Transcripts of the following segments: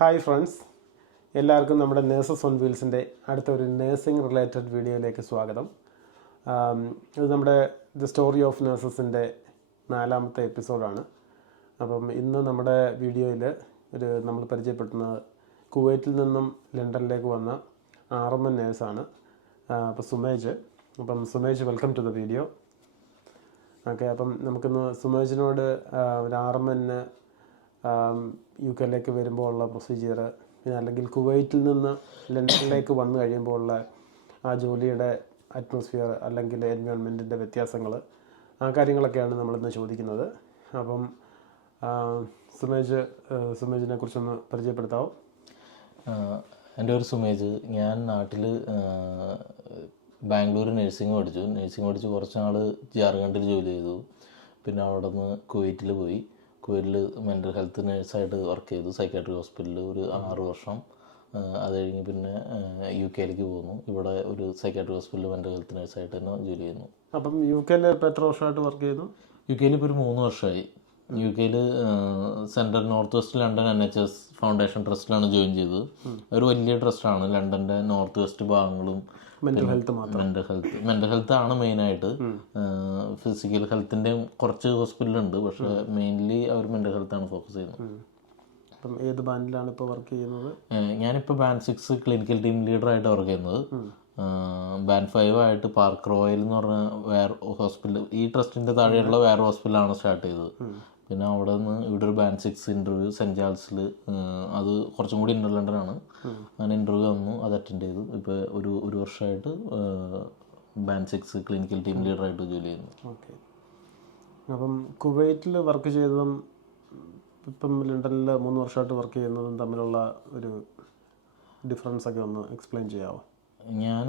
Hi friends, എല്ലാവർക്കും നമ്മുടെ nurses on വീൽസിൻ്റെ അടുത്തൊരു നേഴ്സിംഗ് റിലേറ്റഡ് വീഡിയോയിലേക്ക് സ്വാഗതം. ഇത് നമ്മുടെ ദ സ്റ്റോറി ഓഫ് നേഴ്സസിൻ്റെ 4ാമത്തെ എപ്പിസോഡാണ്. അപ്പം ഇന്ന് നമ്മുടെ വീഡിയോയിൽ നമ്മൾ പരിചയപ്പെടുത്തുന്നത് കുവൈറ്റിൽ നിന്നും ലണ്ടനിലേക്ക് വന്ന RMN നേഴ്സാണ്. അപ്പോൾ Sumej welcome to the video. Okay, അപ്പം നമുക്കിന്ന് സുമേജിനോട് ഒരു RMN UK വരുമ്പോൾ ഉള്ള പ്രൊസീജിയർ, പിന്നെ അല്ലെങ്കിൽ കുവൈറ്റിൽ നിന്ന് ലണ്ടനിലേക്ക് വന്നു കഴിയുമ്പോൾ ഉള്ള ആ ജോലിയുടെ അറ്റ്മോസ്ഫിയർ അല്ലെങ്കിൽ എൻവയോൺമെൻറ്റിൻ്റെ വ്യത്യാസങ്ങൾ, ആ കാര്യങ്ങളൊക്കെയാണ് നമ്മളിന്ന് ചോദിക്കുന്നത്. അപ്പം സുമേജിനെ കുറിച്ചൊന്ന് പരിചയപ്പെടുത്താമോ? എൻ്റെ പേര് സുമേജ്. ഞാൻ നാട്ടിൽ ബാംഗ്ലൂർ നഴ്സിംഗ് പഠിച്ചു കുറച്ച് നാൾ ജാർഖണ്ഡിൽ ജോലി ചെയ്തു. പിന്നെ അവിടെ നിന്ന് കുവൈറ്റിൽ പോയി. കുവൈറ്റിൽ മെൻ്റൽ ഹെൽത്ത് നേഴ്സായിട്ട് വർക്ക് ചെയ്തു, സൈക്കാട്രി ഹോസ്പിറ്റലിൽ ഒരു 6 വർഷം. അത് കഴിഞ്ഞ് പിന്നെ UK പോന്നു. ഇവിടെ ഒരു സൈക്കാട്രി ഹോസ്പിറ്റലിൽ മെൻ്റൽ ഹെൽത്ത് നേഴ്സായിട്ട് തന്നെ ജോലി ചെയ്യുന്നു. അപ്പം UK ഇപ്പോൾ എത്ര വർഷമായിട്ട് വർക്ക് ചെയ്തു? UK ഇപ്പോൾ ഒരു 3 വർഷമായി. UK central north west London NHS foundation ട്രസ്റ്റിലാണ് ജോയിൻ ചെയ്തത്. ഒരു വലിയ ട്രസ്റ്റാണ്. ലണ്ടൻ്റെ നോർത്ത് വെസ്റ്റ് ഭാഗങ്ങളും മെൻ്റൽ ഹെൽത്ത് ആണ് മെയിനായിട്ട്. ഫിസിക്കൽ ഹെൽത്തിൻ്റെയും കുറച്ച് ഹോസ്പിറ്റലുണ്ട്, പക്ഷേ മെയിൻലി അവർ മെൻ്റൽ ഹെൽത്താണ് ഫോക്കസ് ചെയ്യുന്നത്. അപ്പം ഏത് ബാൻഡിലാണ് ഇപ്പോൾ വർക്ക് ചെയ്യുന്നത്? ഞാനിപ്പോൾ ബാൻഡ് 6 ക്ലിനിക്കൽ ടീം ലീഡറായിട്ട് വർക്ക് ചെയ്യുന്നത്. ബാൻഡ് 5 ആയിട്ട് പാർക്ക് റോയൽ എന്ന് പറഞ്ഞ വേറെ ഹോസ്പിറ്റൽ, ഈ ട്രസ്റ്റിൻ്റെ താഴെയുള്ള വേറെ ഹോസ്പിറ്റലാണ് സ്റ്റാർട്ട് ചെയ്തത്. പിന്നെ അവിടെ നിന്ന് ഇവിടെ ഒരു ബാൻഡ് 6 ഇൻ്റർവ്യൂ സെൻറ്റ് ജാൾസിൽ, അത് കുറച്ചും കൂടി ഇൻ്റർലണ്ടനാണ്. അങ്ങനെ ഇൻ്റർവ്യൂ വന്നു, അത് അറ്റൻഡ് ചെയ്തു. ഇപ്പോൾ ഒരു വർഷമായിട്ട് ബാൻഡ് 6 ക്ലിനിക്കൽ ടീം ലീഡറായിട്ട് ജോലി ചെയ്യുന്നു. ഓക്കെ, അപ്പം കുവൈറ്റിൽ വർക്ക് ചെയ്തതും ഇപ്പം ലണ്ടനിൽ 3 വർഷമായിട്ട് വർക്ക് ചെയ്യുന്നതും തമ്മിലുള്ള ഒരു ഡിഫറൻസൊക്കെ ഒന്ന് എക്സ്പ്ലെയിൻ ചെയ്യാമോ? ഞാൻ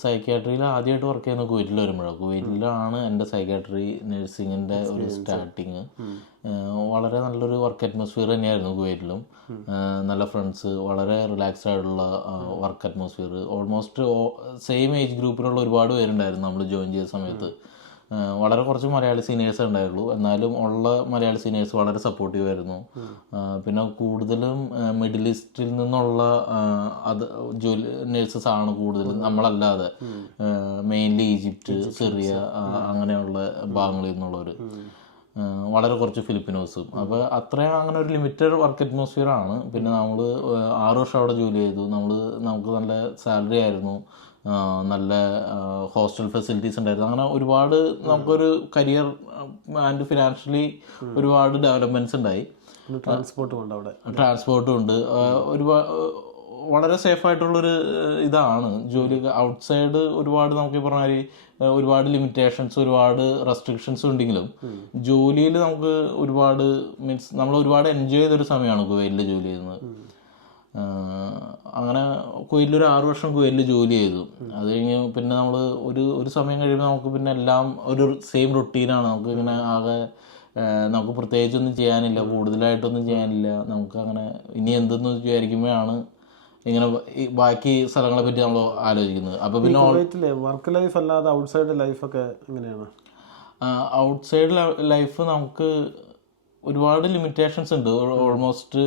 സൈക്കാട്രിയിൽ ആദ്യമായിട്ട് വർക്ക് ചെയ്യുന്ന കുവൈറ്റിൽ വരുമ്പോഴാണ്. കുവൈറ്റിലാണ് എൻ്റെ സൈക്കാട്രി നഴ്സിങ്ങിൻ്റെ ഒരു സ്റ്റാർട്ടിങ്. വളരെ നല്ലൊരു വർക്ക് അറ്റ്മോസ്ഫിയർ തന്നെയായിരുന്നു കുവൈറ്റിലും. നല്ല ഫ്രണ്ട്സ്, വളരെ റിലാക്സ്ഡ് ആയിട്ടുള്ള work atmosphere. Almost same age ഗ്രൂപ്പിലുള്ള ഒരുപാട് പേരുണ്ടായിരുന്നു നമ്മൾ ജോയിൻ ചെയ്ത സമയത്ത്. വളരെ കുറച്ച് മലയാളി സീനിയേഴ്സേ ഉണ്ടായുള്ളൂ, എന്നാലും ഉള്ള മലയാളി സീനിയേഴ്സ് വളരെ സപ്പോർട്ടീവ് ആയിരുന്നു. പിന്നെ കൂടുതലും മിഡിൽ ഈസ്റ്റിൽ നിന്നുള്ള അത് ജോലി നേഴ്സസ് ആണ് കൂടുതലും, നമ്മളല്ലാതെ മെയിൻലി ഈജിപ്റ്റ്, സിറിയ അങ്ങനെയുള്ള ഭാഗങ്ങളിൽ നിന്നുള്ളവർ, വളരെ കുറച്ച് ഫിലിപ്പിനോസും. അപ്പോൾ അത്രയും അങ്ങനെ ഒരു ലിമിറ്റഡ് വർക്ക് അറ്റ്മോസ്ഫിയർ ആണ്. പിന്നെ നമ്മൾ 6 വർഷം അവിടെ ജോലി ചെയ്തു. നമുക്ക് നല്ല സാലറി ആയിരുന്നു, നല്ല ഹോസ്റ്റൽ ഫെസിലിറ്റീസ് ഉണ്ടായിരുന്നു. അങ്ങനെ ഒരുപാട് നമുക്കൊരു കരിയർ ആൻഡ് ഫിനാൻഷ്യലി ഒരുപാട് ഡെവലപ്മെൻറ്റ്സ് ഉണ്ടായി. ട്രാൻസ്പോർട്ടും ഉണ്ട്. ഒരുപാട് വളരെ സേഫായിട്ടുള്ളൊരു ഇതാണ് ജോലി. ഔട്ട്സൈഡ് ഒരുപാട് നമുക്ക് പറഞ്ഞാൽ ഒരുപാട് ലിമിറ്റേഷൻസ്, ഒരുപാട് റെസ്ട്രിക്ഷൻസ് ഉണ്ടെങ്കിലും ജോലിയിൽ നമുക്ക് ഒരുപാട് നമ്മൾ ഒരുപാട് എൻജോയ് ചെയ്തൊരു സമയമാണ് കുവൈറ്റിൽ ജോലി ചെയ്യുന്നത്. അങ്ങനെ കുവൈറ്റിൽ ഒരു 6 വർഷം കുവൈറ്റിൽ ജോലി ചെയ്തു. അത് കഴിഞ്ഞ് പിന്നെ നമ്മൾ ഒരു സമയം കഴിയുമ്പോൾ നമുക്ക് പിന്നെ എല്ലാം ഒരു സെയിം റൊട്ടീനാണ്. നമുക്ക് ഇങ്ങനെ നമുക്ക് പ്രത്യേകിച്ചൊന്നും ചെയ്യാനില്ല, കൂടുതലായിട്ടൊന്നും ചെയ്യാനില്ല. നമുക്ക് അങ്ങനെ ഇനി എന്തെന്ന് വിചാരിക്കുമ്പോഴാണ് ഇങ്ങനെ ബാക്കി സ്ഥലങ്ങളെ പറ്റി നമ്മൾ ആലോചിക്കുന്നത്. അപ്പോൾ പിന്നെ വർക്ക് ലൈഫ് അല്ലാതെ ഔട്ട്സൈഡ് ലൈഫൊക്കെ എങ്ങനെയാണ്? ഔട്ട്സൈഡ് ലൈഫ് നമുക്ക് ഒരുപാട് ലിമിറ്റേഷൻസ് ഉണ്ട് ഓൾമോസ്റ്റ്.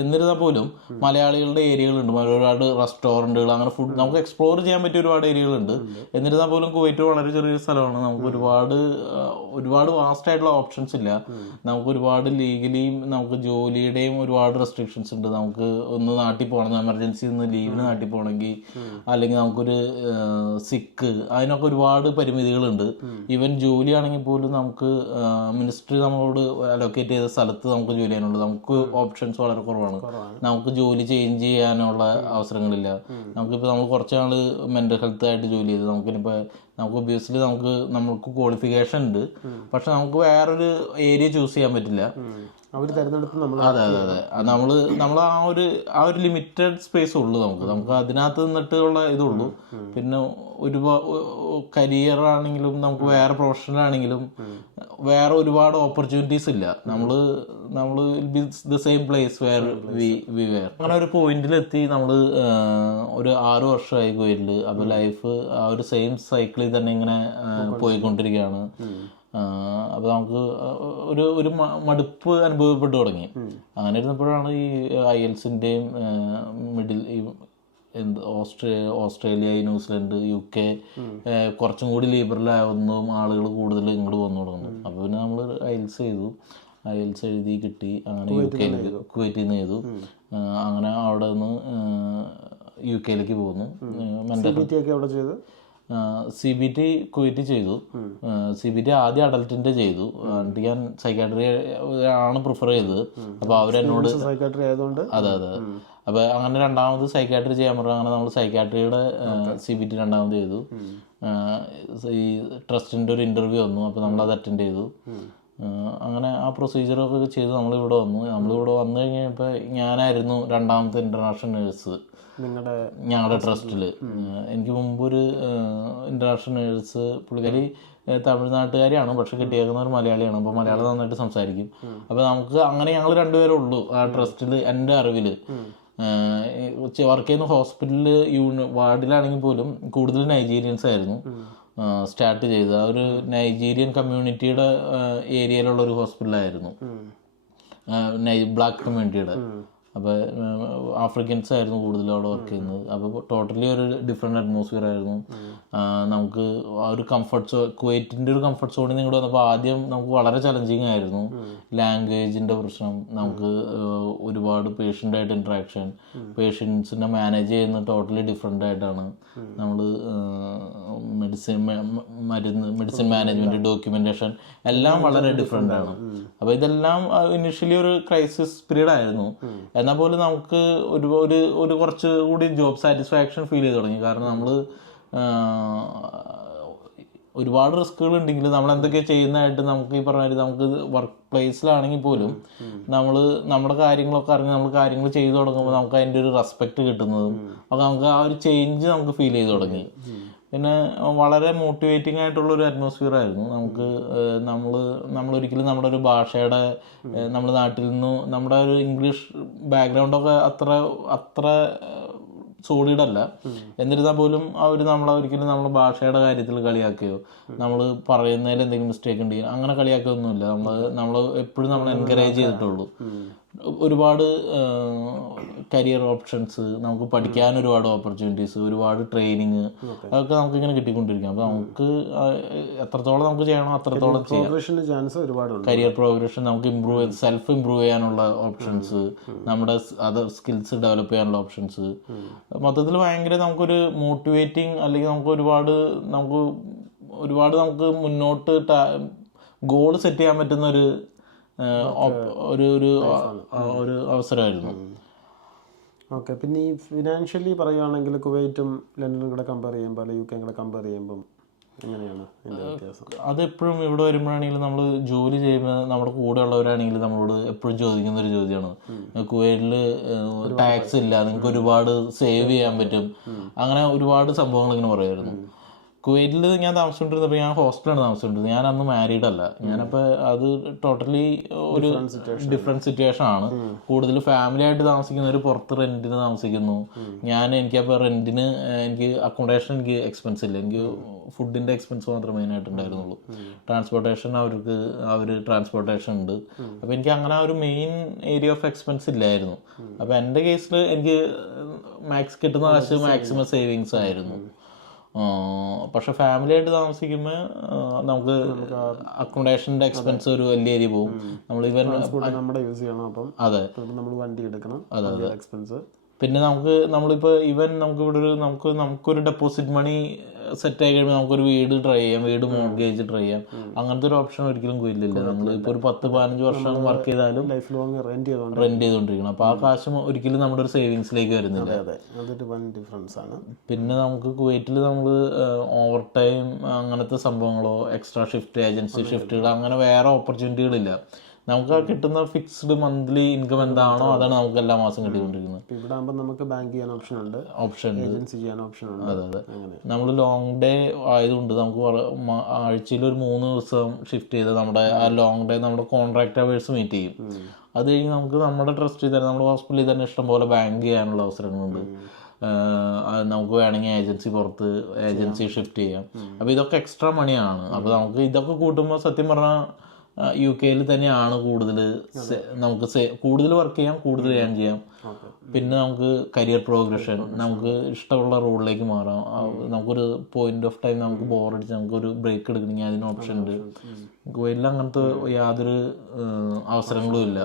എന്നിരുന്നാൽ പോലും മലയാളികളുടെ ഏരിയകളുണ്ട്, ഒരുപാട് റെസ്റ്റോറൻറ്റുകൾ, അങ്ങനെ ഫുഡ് നമുക്ക് എക്സ്പ്ലോർ ചെയ്യാൻ പറ്റിയ ഒരുപാട് ഏരിയകളുണ്ട്. എന്നിരുന്നാൽ പോലും കുവൈറ്റ് വളരെ ചെറിയ സ്ഥലമാണ്. നമുക്ക് ഒരുപാട് വാസ്റ്റ് ആയിട്ടുള്ള ഓപ്ഷൻസ് ഇല്ല. നമുക്ക് ഒരുപാട് ലീഗലിയും നമുക്ക് ജോലിയുടെയും ഒരുപാട് റെസ്ട്രിക്ഷൻസ് ഉണ്ട്. നമുക്ക് ഒന്ന് നാട്ടിൽ പോകണം, എമർജൻസി ഒന്ന് ലീവിന് നാട്ടിൽ പോകണമെങ്കിൽ, അല്ലെങ്കിൽ നമുക്കൊരു സിക്ക്, അതിനൊക്കെ ഒരുപാട് പരിമിതികളുണ്ട്. ഈവൻ ജോലിയാണെങ്കിൽ പോലും നമുക്ക് മിനിസ്ട്രി നമ്മളോട് അലോക്കേറ്റ് ചെയ്ത സ്ഥലത്ത് നമുക്ക് ജോലി ചെയ്യാനുള്ളത്, നമുക്ക് ഓപ്ഷൻസ് വളരെ കുറവാണ്. നമുക്ക് ജോലി ചേഞ്ച് ചെയ്യാനുള്ള അവസരങ്ങളില്ല. നമുക്കിപ്പോൾ നമ്മൾ കുറച്ച് നാൾ മെൻ്റൽ ഹെൽത്ത് ആയിട്ട് ജോലി ചെയ്ത് നമുക്ക് ഒബ്വിയസ്ലി നമുക്ക് ക്വാളിഫിക്കേഷൻ ഉണ്ട്, പക്ഷെ നമുക്ക് വേറൊരു ഏരിയ ചൂസ് ചെയ്യാൻ പറ്റില്ല. അതെ നമ്മൾ ആ ഒരു ലിമിറ്റഡ് സ്പേസ് ഉള്ളൂ. നമുക്ക് അതിനകത്ത് നിന്നിട്ടുള്ള ഇതുള്ളൂ. പിന്നെ കരിയർ ആണെങ്കിലും നമുക്ക് വേറെ പ്രൊഫഷണൽ ആണെങ്കിലും വേറെ ഒരുപാട് ഓപ്പർച്യൂണിറ്റീസ് ഇല്ല. നമ്മൾ the same place where we were. അങ്ങനെ ഒരു പോയിന്റിലെത്തി നമ്മൾ ഒരു 6 വർഷമായി കുവൈറ്റിൽ. അപ്പോൾ ലൈഫ് ആ ഒരു സെയിം സൈക്കിളിൽ തന്നെ ഇങ്ങനെ പോയിക്കൊണ്ടിരിക്കുകയാണ്. അപ്പോൾ നമുക്ക് ഒരു മടുപ്പ് അനുഭവപ്പെട്ടു തുടങ്ങി. അങ്ങനെ ഇരുന്നപ്പോഴാണ് ഈ IELTS-ൻ്റെയും ഈ ഓസ്ട്രേലിയ, ന്യൂസിലൻഡ്, UK കുറച്ചും കൂടി ലിബറലാവുന്നതും ആളുകൾ കൂടുതൽ ഇങ്ങോട്ട് വന്നു തുടങ്ങുന്നു. അപ്പോൾ പിന്നെ നമ്മൾ IELTS എഴുതി കിട്ടി. അങ്ങനെ കുവൈറ്റിൽ നിന്ന് ചെയ്തു. അങ്ങനെ അവിടെ നിന്ന് UK-ലേക്ക് പോകുന്നു. CBT കുവൈറ്റ് ചെയ്തു. CBT ആദ്യം അഡൽട്ടിൻ്റെ ചെയ്തു. എന്നിട്ട് ഞാൻ സൈക്കാട്രി ആണ് പ്രിഫർ ചെയ്തത്. അപ്പോൾ അവരെന്നോട് അതെ. അപ്പോൾ അങ്ങനെ രണ്ടാമത് സൈക്കാട്രി ചെയ്യാൻ പറഞ്ഞു. അങ്ങനെ നമ്മൾ സൈക്കാട്രിയുടെ CBT രണ്ടാമത് ചെയ്തു. ഈ ട്രസ്റ്റിൻ്റെ ഒരു ഇൻ്റർവ്യൂ വന്നു. അപ്പോൾ നമ്മളത് അറ്റൻഡ് ചെയ്തു. അങ്ങനെ ആ പ്രൊസീജിയറൊക്കെ ചെയ്ത് നമ്മളിവിടെ വന്നു. വന്നു കഴിഞ്ഞപ്പോൾ ഞാനായിരുന്നു രണ്ടാമത്തെ ഇൻ്റർനാഷണൽ നേഴ്സ് ഞങ്ങളുടെ ട്രസ്റ്റിൽ. എനിക്ക് മുമ്പൊരു ഇൻ്റർനാഷണൽ നേഴ്സ്, പുള്ളിക്കാരി തമിഴ്നാട്ടുകാരിയാണ്, പക്ഷെ കിട്ടിയേക്കുന്ന ഒരു മലയാളിയാണ്. അപ്പോൾ മലയാളം നന്നായിട്ട് സംസാരിക്കും. അപ്പോൾ നമുക്ക് അങ്ങനെ ഞങ്ങൾ രണ്ടുപേരേ ഉള്ളൂ ആ ട്രസ്റ്റിൽ. എൻ്റെ അറിവിൽ വർക്ക് ചെയ്യുന്ന ഹോസ്പിറ്റലിൽ വാർഡിലാണെങ്കിൽ പോലും കൂടുതൽ നൈജീരിയൻസ് ആയിരുന്നു സ്റ്റാർട്ട് ചെയ്തത്. ആ ഒരു നൈജീരിയൻ കമ്മ്യൂണിറ്റിയുടെ ഏരിയയിലുള്ളൊരു ഹോസ്പിറ്റലായിരുന്നു, ബ്ലാക്ക് കമ്മ്യൂണിറ്റിയുടെ. അപ്പോൾ ആഫ്രിക്കൻസ് ആയിരുന്നു കൂടുതലും അവിടെ വർക്ക് ചെയ്യുന്നത്. അപ്പോൾ ടോട്ടലി ഒരു ഡിഫറെൻറ്റ് അറ്റ്മോസ്ഫിയർ ആയിരുന്നു. നമുക്ക് ആ ഒരു കുവൈറ്റിൻ്റെ ഒരു കംഫർട്ട് സോണിൽ നിന്ന് ഇങ്ങോട്ട് വന്നപ്പോൾ ആദ്യം നമുക്ക് വളരെ ചലഞ്ചിങ് ആയിരുന്നു. ലാംഗ്വേജിൻ്റെ പ്രശ്നം, നമുക്ക് ഒരുപാട് പേഷ്യൻ്റായിട്ട് ഇൻട്രാക്ഷൻ, പേഷ്യൻസിനെ മാനേജ് ചെയ്യുന്നത് ടോട്ടലി ഡിഫറെൻ്റ് ആയിട്ടാണ്. നമ്മൾ മെഡിസിൻ മാനേജ്മെൻറ്റ്, ഡോക്യുമെൻറ്റേഷൻ എല്ലാം വളരെ ഡിഫറെൻ്റ് ആണ്. അപ്പോൾ ഇതെല്ലാം ഇനിഷ്യലി ഒരു ക്രൈസിസ് പീരീഡ് ആയിരുന്നു. എന്നാൽ പോലും നമുക്ക് ഒരു കുറച്ച് കൂടി ജോബ് സാറ്റിസ്ഫാക്ഷൻ ഫീൽ ചെയ്ത് തുടങ്ങി. കാരണം നമ്മൾ ഒരുപാട് റിസ്കുകൾ ഉണ്ടെങ്കിൽ നമ്മൾ എന്തൊക്കെ ചെയ്യുന്നതായിട്ട് നമുക്ക് ഈ പറഞ്ഞ നമുക്ക് വർക്ക് പ്ലേസിലാണെങ്കിൽ പോലും നമ്മുടെ കാര്യങ്ങളൊക്കെ അറിഞ്ഞ് നമ്മൾ കാര്യങ്ങൾ ചെയ്തു തുടങ്ങുമ്പോൾ നമുക്ക് അതിൻ്റെ ഒരു റെസ്പെക്റ്റ് കിട്ടുന്നതും അപ്പോൾ നമുക്ക് ആ ഒരു ചേഞ്ച് നമുക്ക് ഫീൽ ചെയ്ത് തുടങ്ങി. പിന്നെ വളരെ മോട്ടിവേറ്റിംഗ് ആയിട്ടുള്ളൊരു അറ്റ്മോസ്ഫിയർ ആയിരുന്നു. നമുക്ക് നമ്മളൊരിക്കലും നമ്മുടെ ഒരു ഭാഷയുടെ, നമ്മുടെ നാട്ടിൽ നിന്ന് നമ്മുടെ ഒരു ഇംഗ്ലീഷ് ബാക്ക്ഗ്രൗണ്ടൊക്കെ അത്ര സോളിഡ് അല്ല. എന്നിരുന്നാൽ പോലും അവർ ഒരിക്കലും നമ്മളെ ഭാഷയുടെ കാര്യത്തിൽ കളിയാക്കുകയോ നമ്മൾ പറയുന്നതിൽ എന്തെങ്കിലും മിസ്റ്റേക്ക് ഉണ്ടെങ്കിൽ അങ്ങനെ കളിയാക്കുകയൊന്നുമില്ല. നമ്മൾ എപ്പോഴും നമ്മൾ എൻകറേജ് ചെയ്തിട്ടുള്ളൂ. ഒരുപാട് കരിയർ ഓപ്ഷൻസ്, നമുക്ക് പഠിക്കാൻ ഒരുപാട് ഓപ്പർച്യൂണിറ്റീസ്, ഒരുപാട് ട്രെയിനിങ് അതൊക്കെ നമുക്കിങ്ങനെ കിട്ടിക്കൊണ്ടിരിക്കും. അപ്പോൾ നമുക്ക് എത്രത്തോളം നമുക്ക് ചെയ്യണോ അത്രത്തോളം ചെയ്യാം. കരിയർ പ്രോഗ്രഷൻ, നമുക്ക് സെൽഫ് ഇമ്പ്രൂവ് ചെയ്യാനുള്ള ഓപ്ഷൻസ്, നമ്മുടെ അതർ സ്കിൽസ് ഡെവലപ്പ് ചെയ്യാനുള്ള ഓപ്ഷൻസ്, മൊത്തത്തിൽ ഭയങ്കര നമുക്കൊരു മോട്ടിവേറ്റിംഗ്, അല്ലെങ്കിൽ നമുക്ക് ഒരുപാട് നമുക്ക് മുന്നോട്ട് ഗോൾ സെറ്റ് ചെയ്യാൻ പറ്റുന്ന ഒരു അവസരമായിരുന്നു. ഓക്കെ. പിന്നെ ഈ ഫിനാൻഷ്യലി പറയുകയാണെങ്കിൽ കുവൈറ്റും ലണ്ടനും കൂടെ കമ്പയർ ചെയ്യുമ്പോൾ, അല്ലെങ്കിൽ UK കൂടെ കമ്പയർ ചെയ്യുമ്പം എങ്ങനെയാണ് വ്യത്യാസം? അതെപ്പോഴും ഇവിടെ വരുമ്പോഴാണെങ്കിലും നമ്മൾ ജോലി ചെയ്യുമ്പോൾ നമ്മുടെ കൂടെ ഉള്ളവരാണെങ്കിലും നമ്മളോട് എപ്പോഴും ചോദിക്കുന്ന ഒരു ചോദ്യമാണ്, കുവൈറ്റിൽ ടാക്സ് ഇല്ല, നിങ്ങൾക്ക് ഒരുപാട് സേവ് ചെയ്യാൻ പറ്റും, അങ്ങനെ ഒരുപാട് സംഭവങ്ങൾ ഇങ്ങനെ പറയുമായിരുന്നു. കുവൈറ്റിൽ ഞാൻ താമസിച്ചുകൊണ്ടിരുന്നപ്പോൾ ഞാൻ ഹോസ്റ്റലാണ് താമസിച്ചുകൊണ്ടിരുന്നത്. ഞാൻ അന്ന് മാരീഡ് അല്ല. ഞാനപ്പോൾ അത് ടോട്ടലി ഒരു ഡിഫറെൻറ്റ് സിറ്റുവേഷൻ ആണ്. കൂടുതൽ ഫാമിലി ആയിട്ട് താമസിക്കുന്നവർ പുറത്ത് റെൻറ്റിന് താമസിക്കുന്നു. എനിക്കപ്പോൾ റെൻറ്റിന് എനിക്ക് അക്കോമഡേഷൻ എനിക്ക് എക്സ്പെൻസ് ഇല്ല. എനിക്ക് ഫുഡിൻ്റെ എക്സ്പെൻസ് മാത്രമേ മെയിനായിട്ട് ഉണ്ടായിരുന്നുള്ളൂ. ട്രാൻസ്പോർട്ടേഷൻ അവർ ട്രാൻസ്പോർട്ടേഷൻ ഉണ്ട്. അപ്പോൾ എനിക്ക് അങ്ങനെ ഒരു മെയിൻ ഏരിയ ഓഫ് എക്സ്പെൻസ് ഇല്ലായിരുന്നു. അപ്പോൾ എൻ്റെ കേസിൽ എനിക്ക് കിട്ടുന്ന കാശ് മാക്സിമം സേവിങ്സ് ആയിരുന്നു. പക്ഷെ ഫാമിലി ആയിട്ട് താമസിക്കുമ്പോൾ നമുക്ക് അക്കോമഡേഷൻ്റെ എക്സ്പെൻസ് ഒരു വലിയ ഏരിയ പോകും. നമ്മൾ യൂസ് ചെയ്യണം. അപ്പം അതെ, നമ്മൾ വണ്ടി എടുക്കണം. അതെ എക്സ്പെൻസ്. പിന്നെ നമ്മളിപ്പോൾ നമുക്കൊരു ഡെപ്പോസിറ്റ് മണി സെറ്റ് ആയി കഴിയുമ്പോൾ നമുക്കൊരു വീട് ട്രൈ ചെയ്യാം, വീട് മോർഗേജ് ട്രൈ ചെയ്യാം. അങ്ങനത്തെ ഒരു ഓപ്ഷൻ ഒരിക്കലും കുവൈറ്റിലില്ല. നമ്മളിപ്പോൾ ഒരു 10-15 വർഷം വർക്ക് ചെയ്താലും ലൈഫ് ലോങ് റെന്റ് ചെയ്തുകൊണ്ടിരിക്കണം. അപ്പോൾ ആ കാശ് ഒരിക്കലും നമ്മുടെ ഒരു സേവിങ്സിലേക്ക് വരുന്നില്ല. അതൊരു വൺ ഡിഫറൻസ് ആണ്. പിന്നെ നമുക്ക് കുവൈറ്റിൽ നമ്മൾ ഓവർ ടൈം അങ്ങനത്തെ സംഭവങ്ങളോ എക്സ്ട്രാ ഷിഫ്റ്റ്, ഏജൻസി ഷിഫ്റ്റുകൾ, അങ്ങനെ വേറെ ഓപ്പർച്യൂണിറ്റികളില്ല. നമുക്ക് ആ കിട്ടുന്ന ഫിക്സ്ഡ് മന്ത്ലി ഇൻകം എന്താണോ അതാണ് നമുക്ക് എല്ലാ മാസം കിട്ടിക്കൊണ്ടിരിക്കുന്നത്. ഇവിടെ ആകുമ്പോൾ നമുക്ക് ബാങ്ക് ചെയ്യാൻ ഓപ്ഷൻ, ഏജൻസി ചെയ്യാൻ ഓപ്ഷൻ ഉണ്ട്. അതെ. നമ്മൾ ലോങ് ഡേ ആയതുകൊണ്ട് നമുക്ക് ആഴ്ചയിൽ ഒരു 3 ദിവസം ഷിഫ്റ്റ് ചെയ്ത് നമ്മുടെ ആ ലോങ് ഡേ നമ്മുടെ കോൺട്രാക്ട് അവേഴ്സ് മീറ്റ് ചെയ്യും. അത് കഴിഞ്ഞ് നമുക്ക് നമ്മുടെ ട്രസ്റ്റിൽ തന്നെ, നമ്മുടെ ഹോസ്പിറ്റലിൽ തന്നെ ഇഷ്ടംപോലെ ബാങ്ക് ചെയ്യാനുള്ള അവസരങ്ങളുണ്ട്. നമുക്ക് വേണമെങ്കിൽ ഏജൻസി ഷിഫ്റ്റ് ചെയ്യാം. അപ്പോൾ ഇതൊക്കെ എക്സ്ട്രാ മണിയാണ്. അപ്പോൾ നമുക്ക് ഇതൊക്കെ കൂട്ടുമ്പോൾ സത്യം പറഞ്ഞാൽ UK തന്നെയാണ് നമുക്ക് കൂടുതൽ വർക്ക് ചെയ്യാം, കൂടുതൽ ഏൺ ചെയ്യാം. പിന്നെ നമുക്ക് കരിയർ പ്രോഗ്രഷൻ, നമുക്ക് ഇഷ്ടമുള്ള റോളിലേക്ക് മാറാം. നമുക്കൊരു പോയിന്റ് ഓഫ് ടൈം നമുക്ക് ബോറടിച്ച് നമുക്കൊരു ബ്രേക്ക് എടുക്കണമെങ്കിൽ അതിന് ഓപ്ഷൻ ഉണ്ട്. കുവൈറ്റിൽ അങ്ങനത്തെ യാതൊരു അവസരങ്ങളും ഇല്ല.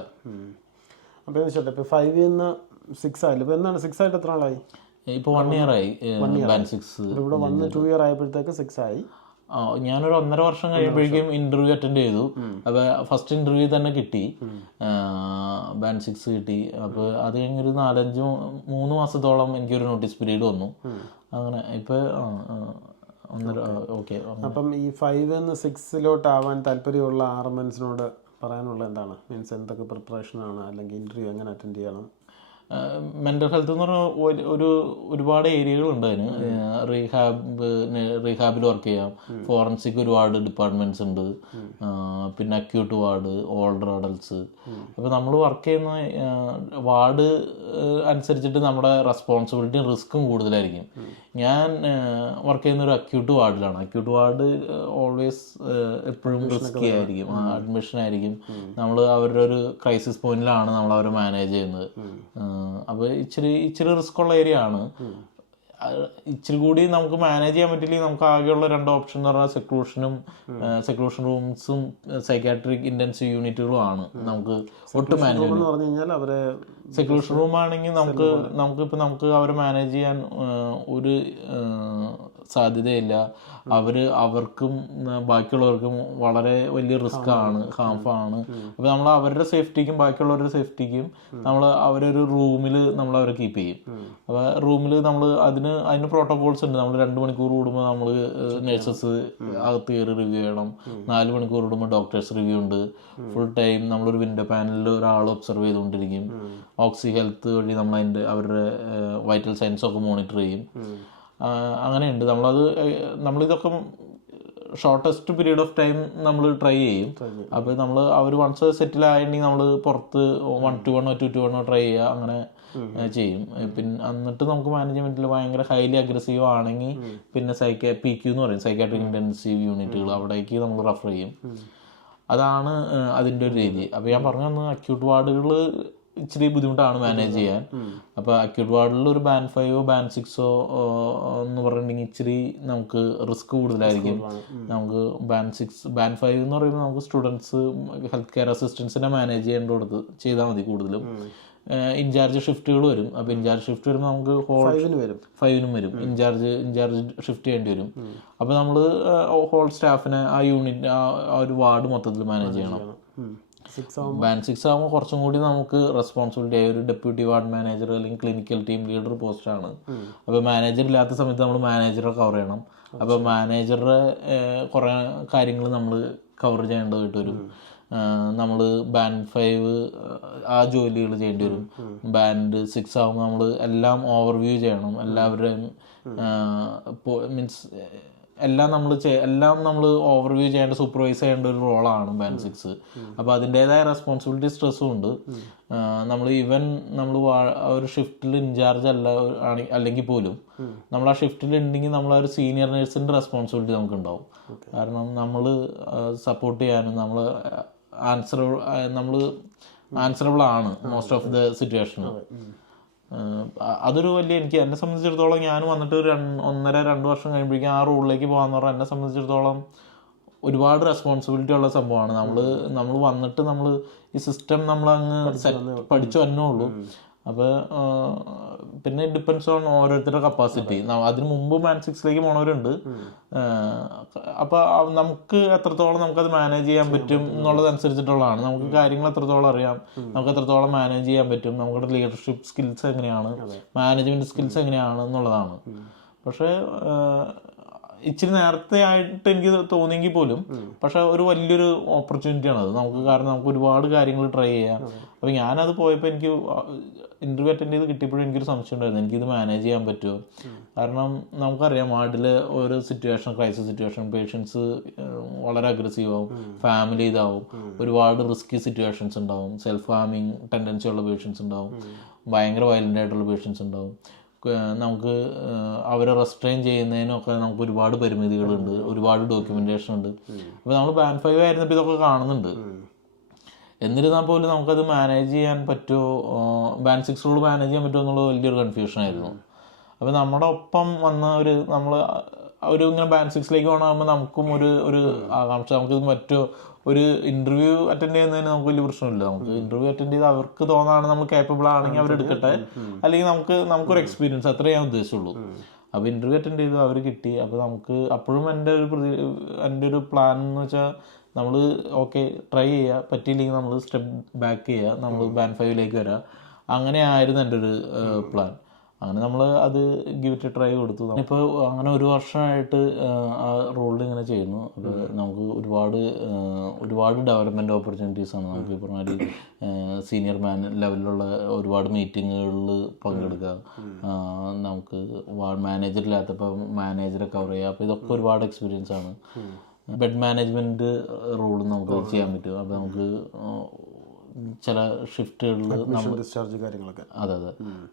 അപ്പോൾ ഇപ്പോൾ 5 നിന്ന് 6 ആയില്ല. ഇപ്പോൾ എന്താണ് 6 ആയിട്ട് എത്ര നാളായി? ഇപ്പോൾ 1 year ആയി. ബാൻഡ് 6 ഇവിടെ വന്ന് 2 year ആയപ്പോഴത്തേക്ക് 6 ആയി. ഞാനൊരു 1.5 വർഷം കഴിയുമ്പോഴേക്കും ഇന്റർവ്യൂ അറ്റൻഡ് ചെയ്തു. അപ്പോൾ ഫസ്റ്റ് ഇന്റർവ്യൂ തന്നെ കിട്ടി, ബാൻഡ് 6 കിട്ടി. അപ്പോൾ അത് കഴിഞ്ഞൊരു 3 മാസത്തോളം എനിക്കൊരു നോട്ടീസ് പീരീഡ് വന്നു. അങ്ങനെ ഇപ്പോൾ ഓക്കെ. അപ്പം ഈ 5 നിന്ന് 6 ആവാൻ താല്പര്യമുള്ള RMNസിനോട് പറയാനുള്ള എന്താണ്? മീൻസ് എന്തൊക്കെ പ്രിപ്പറേഷനാണ്, അല്ലെങ്കിൽ ഇന്റർവ്യൂ എങ്ങനെ അറ്റൻഡ് ചെയ്യണം? മെൻ്റൽ ഹെൽത്ത് എന്ന് പറഞ്ഞാൽ ഒരുപാട് ഏരിയകളുണ്ട് അതിന്. റീഹാബിൽ വർക്ക് ചെയ്യാം, ഫോറൻസിക് ഒരുപാട് ഡിപ്പാർട്ട്മെൻറ്റ്സ് ഉണ്ട്, പിന്നെ അക്യൂട്ട് വാർഡ്, ഓൾഡർ അഡൽട്ട്സ്. അപ്പോൾ നമ്മൾ വർക്ക് ചെയ്യുന്ന വാർഡ് അനുസരിച്ചിട്ട് നമ്മുടെ റെസ്പോൺസിബിലിറ്റിയും റിസ്ക്കും കൂടുതലായിരിക്കും. ഞാൻ വർക്ക് ചെയ്യുന്ന ഒരു അക്യൂട്ട് വാർഡിലാണ്. അക്യൂട്ട് വാർഡ് ഓൾവേസ് എപ്പോഴും റിസ്കി ആയിരിക്കും, അഡ്മിഷൻ ആയിരിക്കും. നമ്മൾ അവരുടെ ഒരു ക്രൈസിസ് പോയിന്റിലാണ് നമ്മൾ അവരെ മാനേജ് ചെയ്യുന്നത്. അപ്പോൾ ഇച്ചിരി റിസ്ക് ഉള്ള ഏരിയ ആണ്. ഇച്ചിരി കൂടി നമുക്ക് മാനേജ് ചെയ്യാൻ പറ്റില്ലെങ്കിൽ നമുക്ക് ആകെയുള്ള 2 ഓപ്ഷൻ എന്ന് പറഞ്ഞാൽ സെക്ലൂഷൻ റൂംസും സൈക്കാട്രിക് ഇന്റൻസീവ് യൂണിറ്റുകളും ആണ് നമുക്ക് ഒട്ടും മാനേജ് ചെയ്യാൻ. സെക്ലൂഷൻ റൂം ആണെങ്കിൽ നമുക്ക് അവരെ മാനേജ് ചെയ്യാൻ ഒരു സാധ്യതയില്ല. അവർക്കും ബാക്കിയുള്ളവർക്കും വളരെ വലിയ റിസ്ക് ആണ്, ഹാംഫാണ്. അപ്പോൾ നമ്മൾ അവരുടെ സേഫ്റ്റിക്കും ബാക്കിയുള്ളവരുടെ സേഫ്റ്റിക്കും നമ്മൾ അവരൊരു റൂമിൽ നമ്മൾ അവരെ കീപ്പ് ചെയ്യും. അപ്പോൾ റൂമിൽ നമ്മൾ അതിന് പ്രോട്ടോകോൾസ് ഉണ്ട്. നമ്മൾ 2 മണിക്കൂർ കൂടുമ്പോൾ നമ്മൾ നഴ്സസ് അകത്ത് കയറി റിവ്യൂ ചെയ്യണം. 4 മണിക്കൂർ കൂടുമ്പോൾ ഡോക്ടേഴ്സ് റിവ്യൂ ഉണ്ട്. ഫുൾ ടൈം നമ്മളൊരു വിൻഡോ പാനലിൽ ഒരാൾ ഒബ്സർവ് ചെയ്തുകൊണ്ടിരിക്കും. ഓക്സി ഹെൽത്ത് വഴി അവരുടെ വൈറ്റൽ സൈൻസ് ഒക്കെ മോണിറ്റർ ചെയ്യും. അങ്ങനെയുണ്ട്. നമ്മളിതൊക്കെ ഷോർട്ടസ്റ്റ് പീരീഡ് ഓഫ് ടൈം നമ്മൾ ട്രൈ ചെയ്യും. അപ്പോൾ അവർ വൺസ് സെറ്റിൽ ആയിട്ടുണ്ടെങ്കിൽ നമ്മൾ പുറത്ത് 1 to 1 2 to 1 ട്രൈ ചെയ്യുക, അങ്ങനെ ചെയ്യും. പിന്നെ എന്നിട്ട് നമുക്ക് മാനേജ്മെന്റിൽ ഭയങ്കര ഹൈലി അഗ്രസീവ് ആണെങ്കിൽ പിന്നെ PQ എന്ന് പറയും, സൈക്കാട്രിക് ഇന്റൻസീവ് യൂണിറ്റുകൾ, അവിടേക്ക് നമ്മൾ റെഫർ ചെയ്യും. അതാണ് അതിൻ്റെ ഒരു രീതി. അപ്പോൾ ഞാൻ പറഞ്ഞു തന്നു, അക്യൂട്ട് വാർഡുകൾ ഇച്ചിരി ബുദ്ധിമുട്ടാണ് മാനേജ് ചെയ്യാൻ. അപ്പോൾ അക്യൂട്ട് വാർഡിൽ ഒരു ബാൻഡ് 5 ബാൻഡ് 6 എന്ന് പറഞ്ഞിട്ടുണ്ടെങ്കിൽ ഇച്ചിരി നമുക്ക് റിസ്ക് കൂടുതലായിരിക്കും. നമുക്ക് ബാൻഡ് 5 എന്ന് പറയുമ്പോൾ നമുക്ക് സ്റ്റുഡൻസ്, ഹെൽത്ത് കെയർ അസിസ്റ്റൻസിനെ മാനേജ് ചെയ്താൽ മതി കൂടുതലും. ഇൻചാർജ് ഷിഫ്റ്റുകൾ വരും. അപ്പോൾ ഇൻചാർജ് ഷിഫ്റ്റ് വരുമ്പോൾ നമുക്ക് 5-നും വരും. ഇൻചാർജ് ഷിഫ്റ്റ് ചെയ്യേണ്ടി വരും. അപ്പോൾ നമ്മൾ ഹോൾ സ്റ്റാഫിനെ, ആ യൂണിറ്റ്, ആ ഒരു വാർഡ് മൊത്തത്തിൽ മാനേജ് ചെയ്യണം. ബാൻഡ് 6 ആകുമ്പോൾ കുറച്ചും കൂടി നമുക്ക് റെസ്പോൺസിബിലിറ്റി ആയി ഒരു ഡെപ്യൂട്ടി വാർഡ് മാനേജർ അല്ലെങ്കിൽ ക്ലിനിക്കൽ ടീം ലീഡർ പോസ്റ്റാണ്. അപ്പോൾ മാനേജർ ഇല്ലാത്ത സമയത്ത് നമ്മൾ മാനേജറെ കവർ ചെയ്യണം. അപ്പോൾ മാനേജറുടെ കുറേ കാര്യങ്ങൾ നമ്മൾ കവർ ചെയ്യേണ്ടതായിട്ട് വരും. നമ്മൾ ബാൻഡ് 5 ആ ജോലികൾ ചെയ്യേണ്ടി വരും. ബാൻഡ് 6 ആകുമ്പോൾ നമ്മൾ എല്ലാം ഓവർവ്യൂ ചെയ്യണം. എല്ലാവരുടെയും മീൻസ് എല്ലാം നമ്മൾ ഓവർവ്യൂ ചെയ്യേണ്ട, സൂപ്പർവൈസ് ചെയ്യേണ്ട ഒരു റോളാണ് ബാൻഡ് 6. അപ്പോൾ അതിൻ്റേതായ റെസ്പോൺസിബിലിറ്റി സ്ട്രെസ്സും ഉണ്ട്. നമ്മൾ ഒരു ഷിഫ്റ്റിൽ ഇൻചാർജ് അല്ലെങ്കിൽ പോലും നമ്മൾ ആ ഷിഫ്റ്റിൽ ഉണ്ടെങ്കിൽ നമ്മൾ ആ ഒരു സീനിയർ നേഴ്സിൻ്റെ റെസ്പോൺസിബിലിറ്റി നമുക്ക് ഉണ്ടാവും. കാരണം നമ്മൾ സപ്പോർട്ട് ചെയ്യാനും നമ്മൾ ആൻസറബിൾ ആണ് മോസ്റ്റ് ഓഫ് ദ സിറ്റുവേഷൻ. അതൊരു വലിയ, എന്നെ സംബന്ധിച്ചിടത്തോളം ഞാൻ വന്നിട്ട് 1.5-2 വർഷം കഴിയുമ്പോഴേക്കും ആ റോളിലേക്ക് പോകാന്ന് പറഞ്ഞാൽ എന്നെ സംബന്ധിച്ചിടത്തോളം ഒരുപാട് റെസ്പോൺസിബിലിറ്റി ഉള്ള സംഭവമാണ്. നമ്മൾ വന്നിട്ട് ഈ സിസ്റ്റം നമ്മളങ്ങ് പഠിച്ചു വന്നേ ഉള്ളൂ. അപ്പോൾ പിന്നെ ഡിപ്പെൻഡ്സ് ഓൺ ഓരോരുത്തരുടെ കപ്പാസിറ്റി. അതിന് മുമ്പ് ബാൻഡ് 6ലേക്ക് പോണവരുണ്ട്. അപ്പോൾ നമുക്ക് എത്രത്തോളം നമുക്കത് മാനേജ് ചെയ്യാൻ പറ്റും എന്നുള്ളതനുസരിച്ചിട്ടുള്ളതാണ്. നമുക്ക് കാര്യങ്ങൾ എത്രത്തോളം അറിയാം, നമുക്ക് എത്രത്തോളം മാനേജ് ചെയ്യാൻ പറ്റും, നമ്മുടെ ലീഡർഷിപ്പ് സ്കിൽസ് എങ്ങനെയാണ്, മാനേജ്മെൻറ്റ് സ്കിൽസ് എങ്ങനെയാണ് എന്നുള്ളതാണ്. പക്ഷേ ഇച്ചിരി നേരത്തെ ആയിട്ട് എനിക്ക് തോന്നിയെങ്കിൽ പോലും പക്ഷെ ഒരു വലിയൊരു ഓപ്പർച്യൂണിറ്റിയാണ് അത് നമുക്ക്. കാരണം നമുക്ക് ഒരുപാട് കാര്യങ്ങൾ ട്രൈ ചെയ്യാം. അപ്പോൾ ഞാനത് പോയപ്പോൾ എനിക്ക് ഇൻ്റർവ്യൂ അറ്റൻഡ് ചെയ്ത് കിട്ടിയപ്പോഴും എനിക്കൊരു സംശയം ഉണ്ടായിരുന്നു, എനിക്കിത് മാനേജ് ചെയ്യാൻ പറ്റുമോ. കാരണം നമുക്കറിയാം വാർഡിൽ ഒരു ക്രൈസിസ് സിറ്റുവേഷൻ, പേഷ്യൻസ് വളരെ അഗ്രസീവ് ആവും, ഫാമിലി ഇതാവും, ഒരുപാട് റിസ്കി സിറ്റുവേഷൻസ് ഉണ്ടാവും, സെൽഫ് ഹാമിങ് ടെൻഡൻസി ഉള്ള പേഷ്യൻസ് ഉണ്ടാവും, ഭയങ്കര വയലൻ്റ് ആയിട്ടുള്ള പേഷ്യൻസ് ഉണ്ടാവും. നമുക്ക് അവരെ റെസ്ട്രെയിൻ ചെയ്യുന്നതിനൊക്കെ നമുക്ക് ഒരുപാട് പരിമിതികളുണ്ട്, ഒരുപാട് ഡോക്യുമെൻറ്റേഷൻ ഉണ്ട്. അപ്പോൾ നമ്മൾ ബാൻഡ് 5 ആയിരുന്നപ്പോൾ ഇതൊക്കെ കാണുന്നുണ്ട്. എന്നിരുന്നാൽ പോലും നമുക്കത് മാനേജ് ചെയ്യാൻ പറ്റുമോ, ബാൻഡ് 6 റൂൾ മാനേജ് ചെയ്യാൻ പറ്റുമോ എന്നുള്ളത് വലിയൊരു കൺഫ്യൂഷനായിരുന്നു. അപ്പോൾ നമ്മുടെ ഒപ്പം വന്ന നമ്മൾ ഇങ്ങനെ ബാൻഡ് 6ലേക്ക് പോകണമെങ്കിൽ നമുക്കും ഒരു ആകാംക്ഷ, നമുക്കിത് പറ്റുമോ, ഒരു ഇൻ്റർവ്യൂ അറ്റൻഡ് ചെയ്യുന്നതിന് നമുക്ക് വലിയ പ്രശ്നമില്ല. നമുക്ക് ഇൻ്റർവ്യൂ അറ്റൻഡ് ചെയ്ത് അവർക്ക് തോന്നാണ് നമ്മൾ കേപ്പബിൾ ആണെങ്കിൽ അവരെടുക്കട്ടെ, അല്ലെങ്കിൽ നമുക്കൊരു എക്സ്പീരിയൻസ്, അത്രേ ഞാൻ ഉദ്ദേശിച്ചുള്ളൂ. അപ്പോൾ ഇൻ്റർവ്യൂ അറ്റൻഡ് ചെയ്തു, അവർ കിട്ടി. അപ്പോൾ നമുക്ക് അപ്പോഴും എൻ്റെ ഒരു പ്ലാൻ എന്ന് വെച്ചാൽ നമ്മൾ ഓക്കെ ട്രൈ ചെയ്യുക, പറ്റിയില്ലെങ്കിൽ നമ്മൾ സ്റ്റെപ്പ് ബാക്ക് ചെയ്യുക, നമ്മൾ ബാൻഡ് 5ലേക്ക് വരിക. അങ്ങനെയായിരുന്നു എൻ്റെ ഒരു പ്ലാൻ. അങ്ങനെ നമ്മൾ അത് ഗിവ് ഇറ്റ് എ ട്രൈ കൊടുത്തു. ഇപ്പോൾ അങ്ങനെ ഒരു വർഷമായിട്ട് ആ റോളിൽ ഇങ്ങനെ ചെയ്യുന്നു. അപ്പോൾ നമുക്ക് ഒരുപാട് ഡെവലപ്മെൻറ്റ് ഓപ്പർച്യൂണിറ്റീസാണ്. നമുക്ക് ഈ പറഞ്ഞാൽ സീനിയർ ലെവലിലുള്ള ഒരുപാട് മീറ്റിങ്ങുകളിൽ പങ്കെടുക്കുക, നമുക്ക് മാനേജറില്ലാത്തപ്പോൾ മാനേജറെ കവർ ചെയ്യുക. അപ്പോൾ ഇതൊക്കെ ഒരുപാട് എക്സ്പീരിയൻസ് ആണ്. ബെഡ് മാനേജ്മെൻറ്റ് റോളും നമുക്ക് ചെയ്യാൻ പറ്റും. അപ്പോൾ നമുക്ക് ചില ഷിഫ്റ്റുകളിൽ ഡിസ്ചാർജ് കാര്യങ്ങളൊക്കെ, അതെ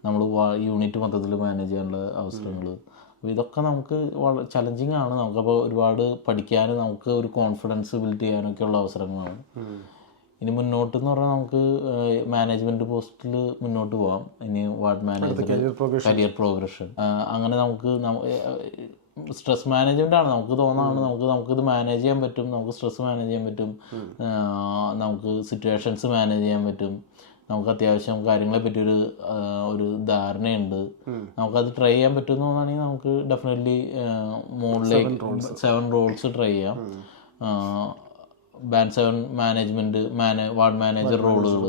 നമ്മൾ യൂണിറ്റ് മൊത്തത്തിൽ മാനേജ് ചെയ്യാനുള്ള അവസരങ്ങൾ. അപ്പോൾ ഇതൊക്കെ നമുക്ക് വളരെ ചലഞ്ചിങ് ആണ്. നമുക്കപ്പോൾ ഒരുപാട് പഠിക്കാനും നമുക്ക് ഒരു കോൺഫിഡൻസ് ബിൽഡ് ചെയ്യാനൊക്കെ ഉള്ള അവസരങ്ങളാണ്. ഇനി മുന്നോട്ടെന്ന് പറഞ്ഞാൽ നമുക്ക് മാനേജ്മെൻറ്റ് പോസ്റ്റിൽ മുന്നോട്ട് പോകാം. ഇനി വാർഡ് മാനേജർ, കരിയർ പ്രോഗ്രഷൻ, അങ്ങനെ നമുക്ക് സ്ട്രെസ് മാനേജ്മെൻ്റ് ആണ്. നമുക്ക് തോന്നാണ് നമുക്കിത് മാനേജ് ചെയ്യാൻ പറ്റും, നമുക്ക് സ്ട്രെസ് മാനേജ് ചെയ്യാൻ പറ്റും, നമുക്ക് സിറ്റുവേഷൻസ് മാനേജ് ചെയ്യാൻ പറ്റും, നമുക്ക് അത്യാവശ്യം കാര്യങ്ങളെ പറ്റി ഒരു ധാരണയുണ്ട്, നമുക്കത് ട്രൈ ചെയ്യാൻ പറ്റുമെന്ന് തോന്നുകയാണെങ്കിൽ നമുക്ക് ഡെഫിനറ്റ്ലി മുകളിലേക്ക് 7 റോൾസ് ട്രൈ ചെയ്യാം. ബാൻഡ് 7 മാനേജ്മെൻറ്റ്, വാർഡ് മാനേജർ റോളുകൾ,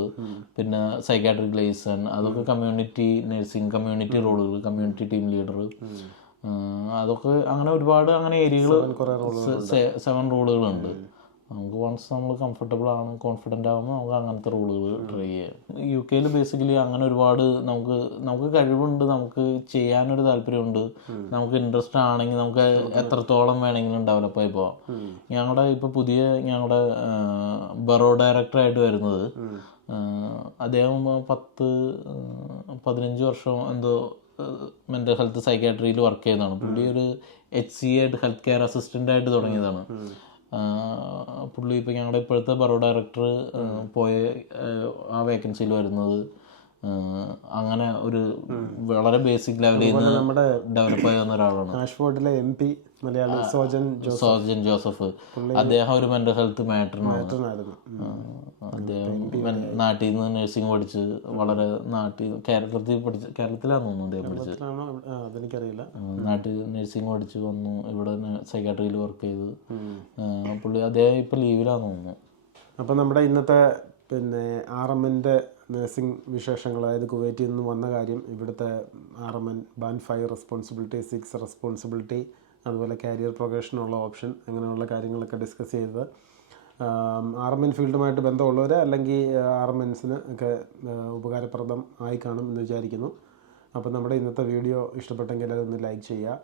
പിന്നെ സൈക്കാട്രിക് ലൈസൺ, അതൊക്കെ കമ്മ്യൂണിറ്റി നഴ്സിംഗ്, കമ്മ്യൂണിറ്റി റോളുകൾ, കമ്മ്യൂണിറ്റി ടീം ലീഡർ, അതൊക്കെ അങ്ങനെ ഒരുപാട് അങ്ങനെ ഏരിയകൾ 7 റോളുകളുണ്ട്. നമുക്ക് വൺസ് നമ്മൾ കംഫർട്ടബിൾ ആണ്, കോൺഫിഡൻ്റ് ആകുമ്പോൾ നമുക്ക് അങ്ങനത്തെ റോളുകൾ ട്രൈ ചെയ്യാം. UK ബേസിക്കലി അങ്ങനെ ഒരുപാട് നമുക്ക് കഴിവുണ്ട്, നമുക്ക് ചെയ്യാനൊരു താല്പര്യമുണ്ട്, നമുക്ക് ഇൻട്രസ്റ്റ് ആണെങ്കിൽ നമുക്ക് എത്രത്തോളം വേണമെങ്കിലും ഡെവലപ്പായി പോവാം. ഞങ്ങളുടെ ബറോ ഡയറക്ടറായിട്ട് വരുന്നത് അദ്ദേഹം 10-15 വർഷം എന്തോ മെൻ്റൽ ഹെൽത്ത് സൈക്കാട്രിയിൽ വർക്ക് ചെയ്യുന്നതാണ്. പുള്ളി ഒരു HCA ഹെൽത്ത് കെയർ അസിസ്റ്റൻ്റായിട്ട് തുടങ്ങിയതാണ്. പുള്ളി ഇപ്പോൾ ഞങ്ങളുടെ ഇപ്പോഴത്തെ ബറോ ഡയറക്ടർ പോയ ആ വേക്കൻസിയിൽ വരുന്നത് അങ്ങനെ ഒരു വളരെ ബേസിക് ലെവലിൽ നിന്ന് നമ്മുടെ ഡെവലപ്പ് ആയി വന്ന ഒരാളാണ്. ആഷ്ഫോർഡിലെ MP മലയാളി സോജൻ ജോസഫ്. അദ്ദേഹം ഒരു മെൻ്റൽ ഹെൽത്ത് മാറ്ററിനായിരുന്നു. അദ്ദേഹം നാട്ടിൽ നിന്ന് നഴ്സിംഗ് പഠിച്ച് വളരെ കേരളത്തിലാണെന്ന് തോന്നുന്നു അദ്ദേഹം പഠിച്ചത്. നാട്ടിൽ നഴ്സിംഗ് പഠിച്ച് വന്നു, ഇവിടെ സൈക്കാട്രിയിൽ വർക്ക് ചെയ്ത് അദ്ദേഹം ഇപ്പം ലീവിലാണെന്ന് തോന്നുന്നു. അപ്പോൾ നമ്മുടെ ഇന്നത്തെ RMൻ്റെ നഴ്സിംഗ് വിശേഷങ്ങൾ, അതായത് കുവൈറ്റിൽ നിന്ന് വന്ന കാര്യം, ഇവിടുത്തെ RMN ബാൻഡ് 5 റെസ്പോൺസിബിലിറ്റി, 6 റെസ്പോൺസിബിലിറ്റി, അതുപോലെ കാരിയർ പ്രൊഗ്രഷനുള്ള ഓപ്ഷൻ, അങ്ങനെയുള്ള കാര്യങ്ങളൊക്കെ ഡിസ്കസ് ചെയ്തത്. RMN ഫീൽഡുമായിട്ട് ബന്ധമുള്ളവർ അല്ലെങ്കിൽ RMNസിന് ഒക്കെ ഉപകാരപ്രദം ആയി കാണും എന്ന് വിചാരിക്കുന്നു. അപ്പോൾ നമ്മുടെ ഇന്നത്തെ വീഡിയോ ഇഷ്ടപ്പെട്ടെങ്കിൽ അതൊന്ന് ലൈക്ക് ചെയ്യുക,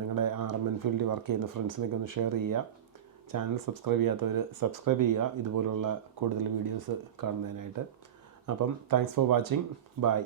നിങ്ങളുടെ RMN ഫീൽഡിൽ വർക്ക് ചെയ്യുന്ന ഫ്രണ്ട്സിനൊക്കെ ഒന്ന് ഷെയർ ചെയ്യുക. ചാനൽ സബ്സ്ക്രൈബ് ചെയ്യാത്തവർ സബ്സ്ക്രൈബ് ചെയ്യുക, ഇതുപോലുള്ള കൂടുതൽ വീഡിയോസ് കാണുന്നതിനായിട്ട്. അപ്പം താങ്ക്സ് ഫോർ വാച്ചിങ്. ബൈ.